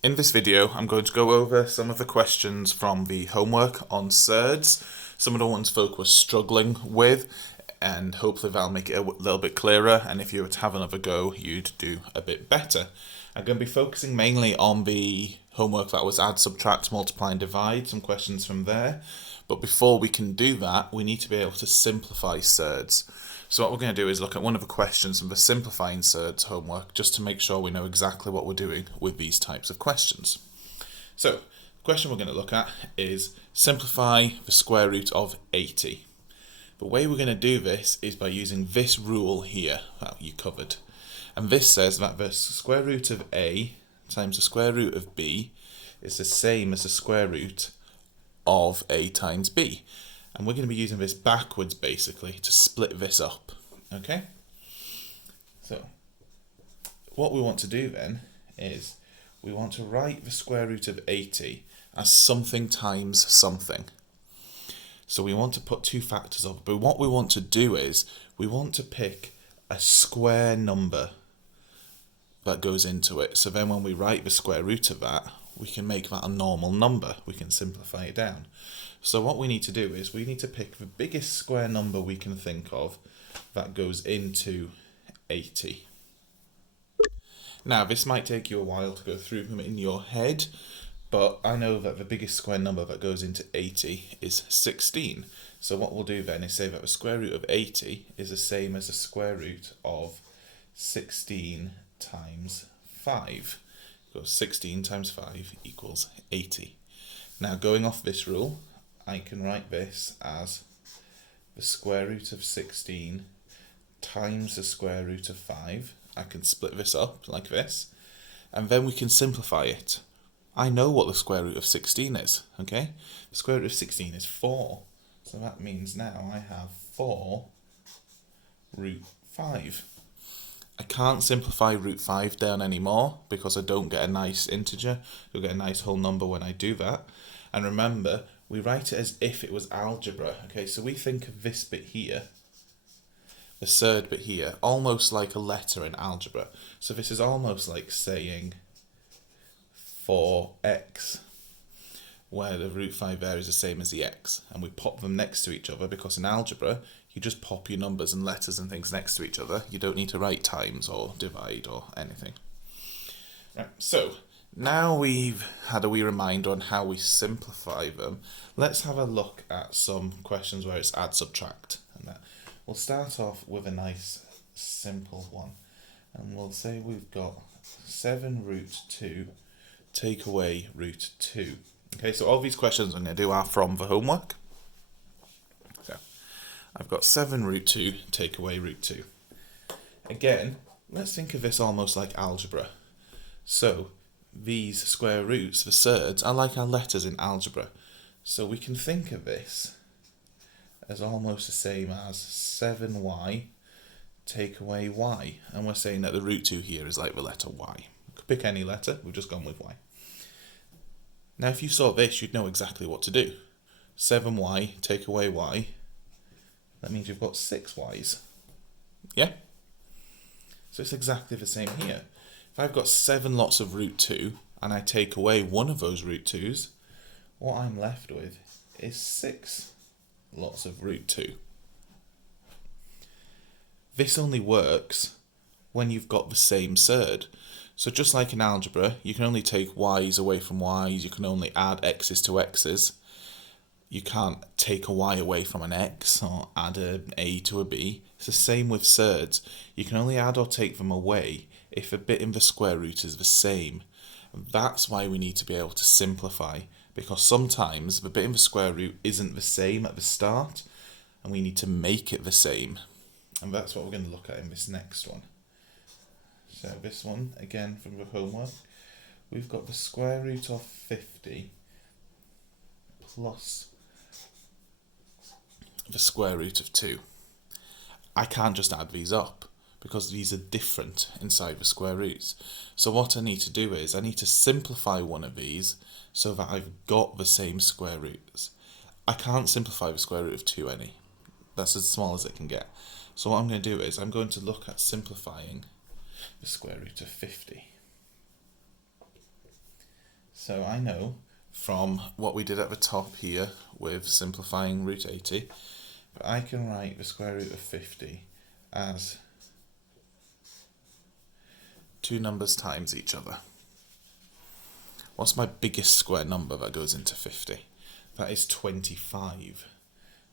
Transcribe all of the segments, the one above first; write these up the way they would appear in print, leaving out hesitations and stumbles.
In this video, I'm going to go over some of the questions from the homework on Surds, some of the ones folk were struggling with, and hopefully that'll make it a little bit clearer, and if you were to have another go, you'd do a bit better. I'm going to be focusing mainly on the homework that was add, subtract, multiply and divide, some questions from there. But before we can do that, we need to be able to simplify Surds. So what we're going to do is look at one of the questions from the simplifying Surds homework just to make sure we know exactly what we're doing with these types of questions. So the question we're going to look at is simplify the square root of 80. The way we're going to do this is by using this rule here that you covered. And this says that the square root of a times the square root of b is the same as the square root of a times b. And we're going to be using this backwards basically to split this up. Okay? So what we want to do then is we want to write the square root of 80 as something times something. So we want to put two factors of it, but what we want to do is we want to pick a square number that goes into it. So then when we write the square root of that, we can make that a normal number. We can simplify it down. So what we need to do is we need to pick the biggest square number we can think of that goes into 80. Now this might take you a while to go through them in your head, but I know that the biggest square number that goes into 80 is 16. So what we'll do then is say that the square root of 80 is the same as the square root of 16 times 5. So 16 times 5 equals 80. Now going off this rule, I can write this as the square root of 16 times the square root of 5. I can split this up like this, and then we can simplify it. I know what the square root of 16 is, okay? The square root of 16 is 4. So that means now I have 4 root 5. I can't simplify root 5 down anymore because I don't get a nice integer. You'll get a nice whole number when I do that. And remember, we write it as if it was algebra. Okay, so we think of this bit here, the third bit here, almost like a letter in algebra. So this is almost like saying 4x, where the root 5 there is the same as the x. And we pop them next to each other because in algebra, you just pop your numbers and letters and things next to each other. You don't need to write times or divide or anything. Right, so now we've had a wee reminder on how we simplify them, let's have a look at some questions where it's add, subtract. And that. We'll start off with a nice simple one. And we'll say we've got 7 root 2 take away root 2. Okay, so all these questions I'm going to do are from the homework. So I've got 7 root 2 take away root 2. Again, let's think of this almost like algebra. So these square roots, the surds, are like our letters in algebra. So we can think of this as almost the same as 7y take away y. And we're saying that the root 2 here is like the letter y. You could pick any letter, we've just gone with y. Now if you saw this, you'd know exactly what to do. 7y take away y, that means you've got 6 y's. Yeah? So it's exactly the same here. If I've got 7 lots of root 2 and I take away one of those root 2's, what I'm left with is 6 lots of root 2. This only works when you've got the same surd. So just like in algebra, you can only take y's away from y's, you can only add x's to x's. You can't take a y away from an x or add an a to a b. It's the same with surds. You can only add or take them away if a bit in the square root is the same. And that's why we need to be able to simplify, because sometimes the bit in the square root isn't the same at the start and we need to make it the same. And that's what we're going to look at in this next one. So this one, again from the homework, we've got the square root of 50 plus the square root of 2. I can't just add these up because these are different inside the square roots. So what I need to do is I need to simplify one of these so that I've got the same square roots. I can't simplify the square root of 2 any. That's as small as it can get. So what I'm going to do is I'm going to look at simplifying the square root of 50. So I know from what we did at the top here with simplifying root 80, but I can write the square root of 50 as two numbers times each other. What's my biggest square number that goes into 50? That is 25.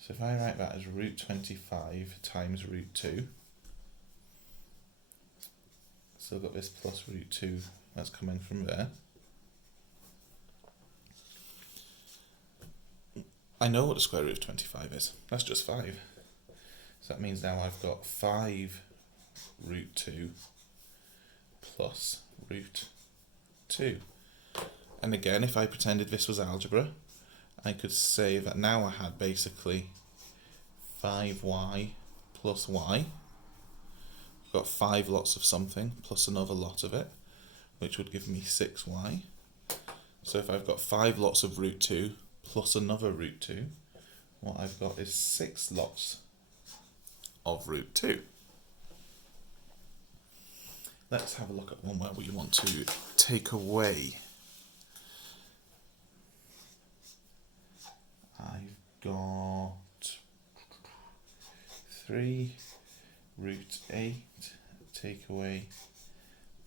So if I write that as root 25 times root 2, so I've got this plus root 2 that's coming from there. I know what the square root of 25 is. That's just 5. So that means now I've got 5 root 2 plus root 2. And again, if I pretended this was algebra, I could say that now I had basically 5y plus y. I've got 5 lots of something plus another lot of it, which would give me 6y. So if I've got 5 lots of root 2 plus another root 2, what I've got is 6 lots of root 2. Let's have a look at one where we want to take away. I've got 3 root 8, take away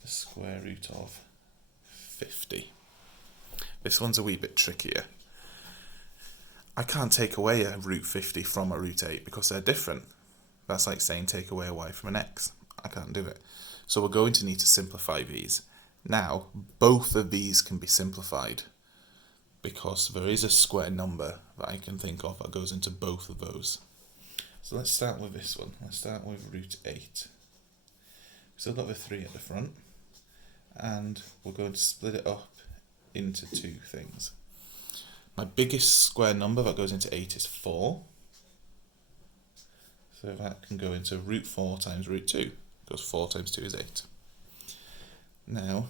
the square root of 50. This one's a wee bit trickier. I can't take away a root 50 from a root 8 because they're different. That's like saying take away a y from an x. I can't do it. So we're going to need to simplify these. Now, both of these can be simplified because there is a square number that I can think of that goes into both of those. So let's start with this one. Let's start with root 8. Still got the 3 at the front, and we're going to split it up into 2 things. My biggest square number that goes into 8 is 4. So that can go into root 4 times root 2, because 4 times 2 is 8. Now,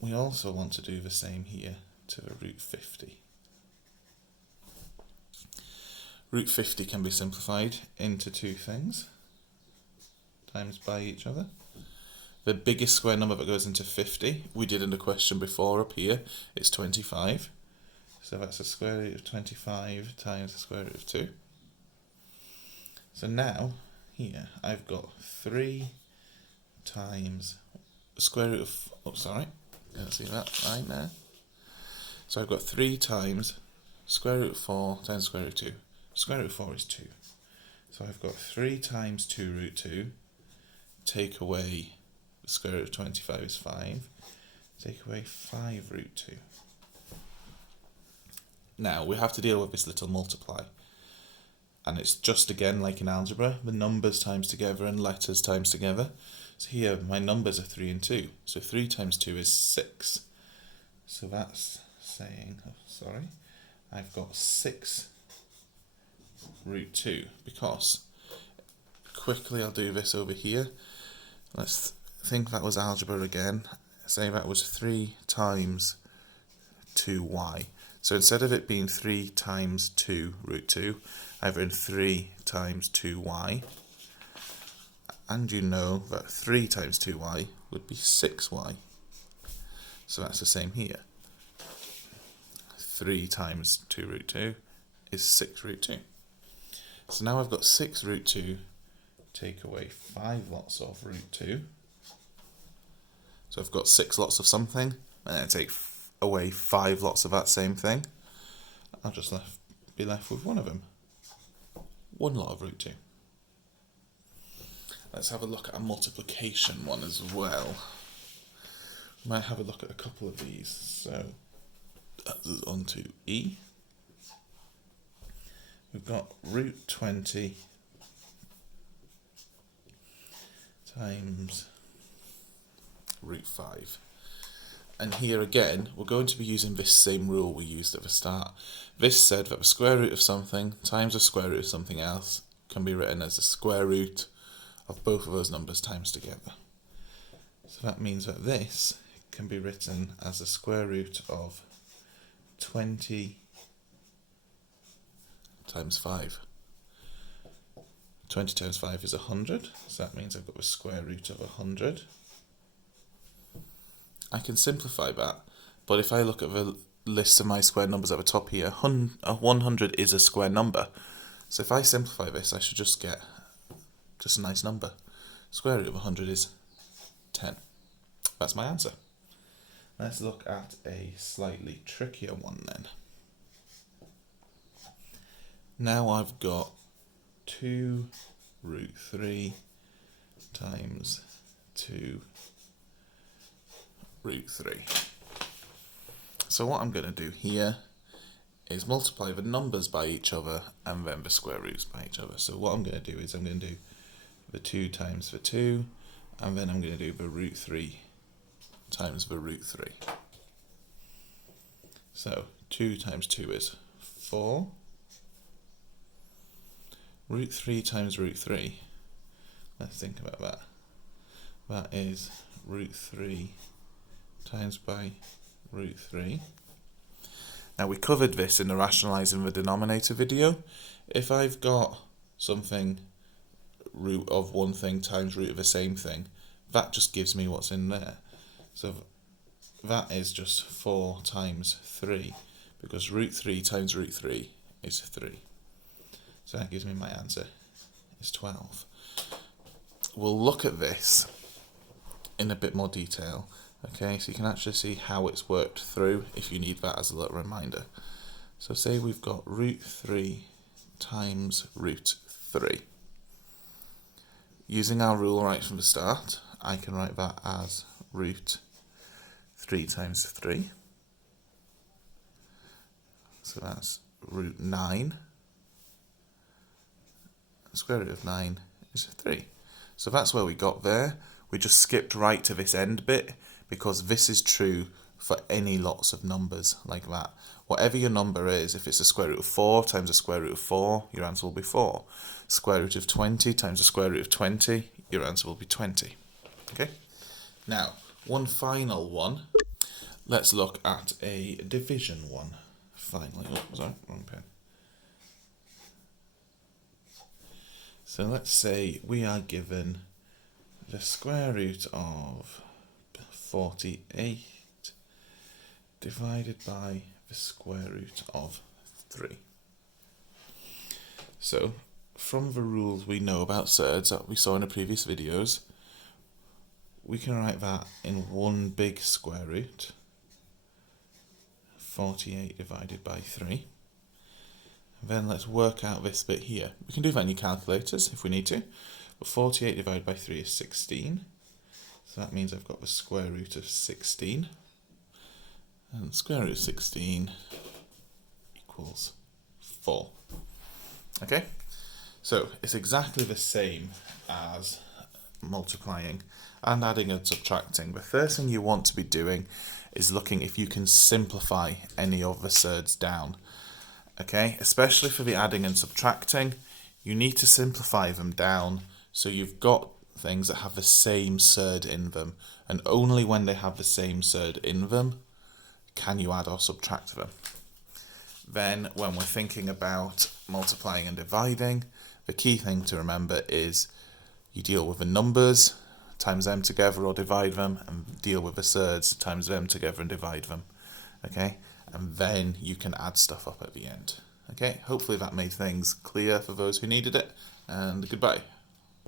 we also want to do the same here to the root 50. Root 50 can be simplified into 2 things, times by each other. The biggest square number that goes into 50, we did in the question before up here, it's 25. So that's the square root of 25 times the square root of 2. So now, here, I've got 3 times the square root of, can't see that right there. So I've got 3 times square root of 4 times square root of 2. Square root of 4 is 2. So I've got 3 times 2 root 2, take away the square root of 25 is 5, take away 5 root 2. Now we have to deal with this little multiply. And it's just again like in algebra, the numbers times together and letters times together. So here my numbers are 3 and 2. So 3 times 2 is 6. So that's saying, I've got 6 root 2, because quickly I'll do this over here. Let's think that was algebra again. Say that was 3 times 2y. So instead of it being 3 times 2 root 2, I've written 3 times 2y. And you know that 3 times 2y would be 6y. So that's the same here. 3 times 2 root 2 is 6 root 2. So now I've got 6 root 2, take away 5 lots of root 2. So I've got 6 lots of something, and then take away 5 lots of that same thing. I'll just be left with one of them. 1 lot of root 2. Let's have a look at a multiplication one as well. We might have a look at a couple of these. So that's on to E. We've got root 20 times root 5. And here again, we're going to be using this same rule we used at the start. This said that the square root of something times the square root of something else can be written as the square root of both of those numbers times together. So that means that this can be written as the square root of 20 times 5. 20 times 5 is 100, so that means I've got the square root of 100. I can simplify that But if I look at the list of my square numbers at the top here, 100 is a square number. So if I simplify this, I should just get just a nice number. Square root of 100 is 10. That's my answer. Let's look at a slightly trickier one then. Now I've got 2 root 3 times 2 root 3. So what I'm going to do here is multiply the numbers by each other and then the square roots by each other. So what I'm going to do is I'm going to do the 2 times the 2, and then I'm going to do the root 3 times the root 3. So 2 times 2 is 4. Root 3 times root 3, let's think about that. That is root 3 times by root 3. Now we covered this in the rationalising the denominator video. If I've got something root of one thing times root of the same thing, that just gives me what's in there. So that is just 4 times 3, because root 3 times root 3 is 3. So that gives me my answer, is 12. We'll look at this in a bit more detail, okay, so you can actually see how it's worked through if you need that as a little reminder. So say we've got root 3 times root 3. Using our rule right from the start, I can write that as root 3 times 3. So that's root 9. The square root of 9 is 3. So that's where we got there. We just skipped right to this end bit because this is true for any lots of numbers like that. Whatever your number is, if it's the square root of 4 times the square root of 4, your answer will be 4. Square root of 20 times the square root of 20, your answer will be 20. Okay? Now, one final one. Let's look at a division one. Finally. Oh, sorry, wrong pen. So let's say we are given the square root of 48 divided by the square root of 3. So, from the rules we know about surds that we saw in the previous videos, we can write that in one big square root, 48 divided by 3. Then let's work out this bit here. We can do that in your calculators if we need to, but 48 divided by 3 is 16. So that means I've got the square root of 16. And square root of 16 equals 4. Okay? So it's exactly the same as multiplying and adding and subtracting. The first thing you want to be doing is looking if you can simplify any of the surds down. Okay? Especially for the adding and subtracting, you need to simplify them down so you've got things that have the same surd in them, and only when they have the same surd in them can you add or subtract them. Then when we're thinking about multiplying and dividing, the key thing to remember is you deal with the numbers, times them together or divide them, and deal with the surds, times them together and divide them. Okay? And then you can add stuff up at the end. Okay? Hopefully that made things clear for those who needed it, and goodbye.